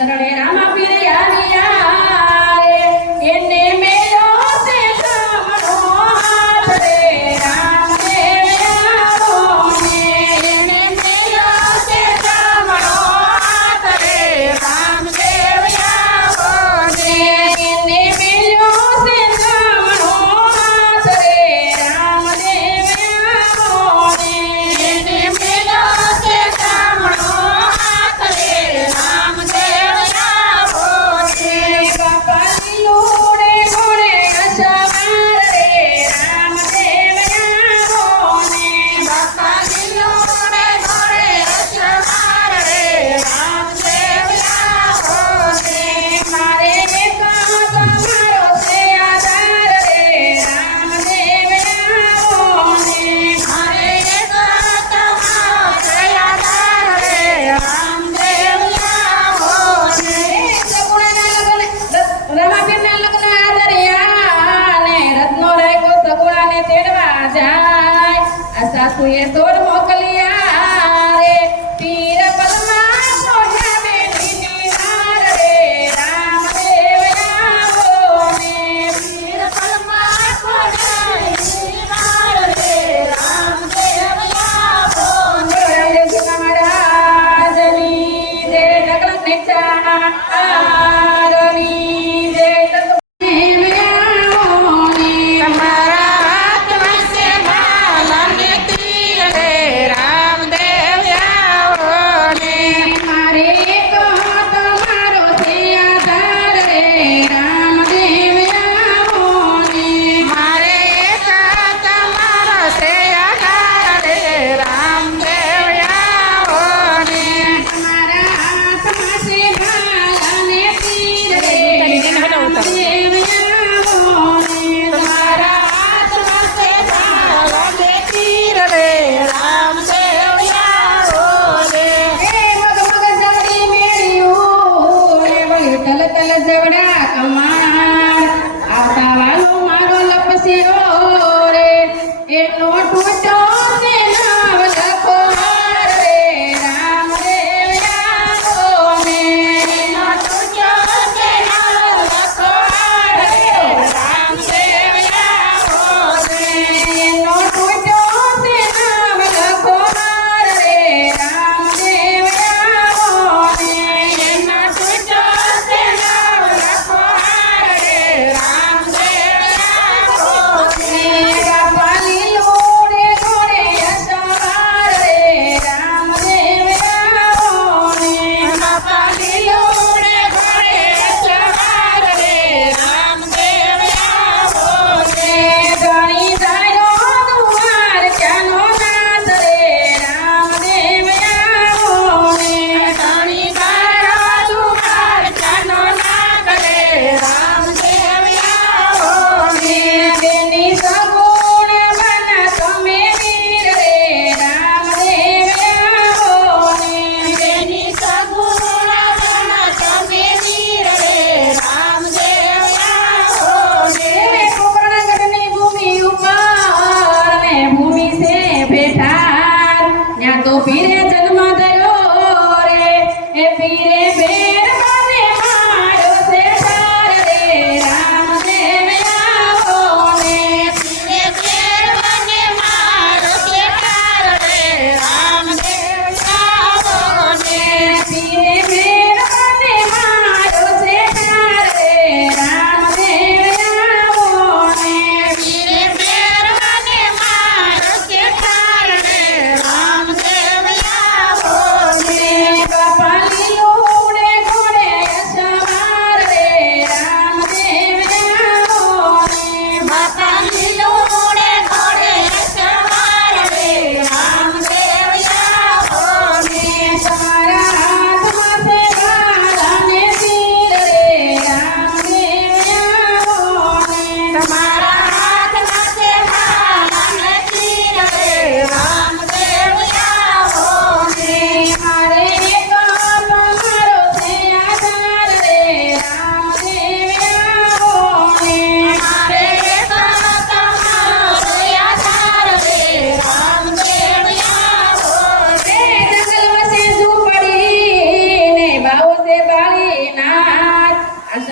ಶರಣೇ Rama con esto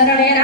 கடகடைய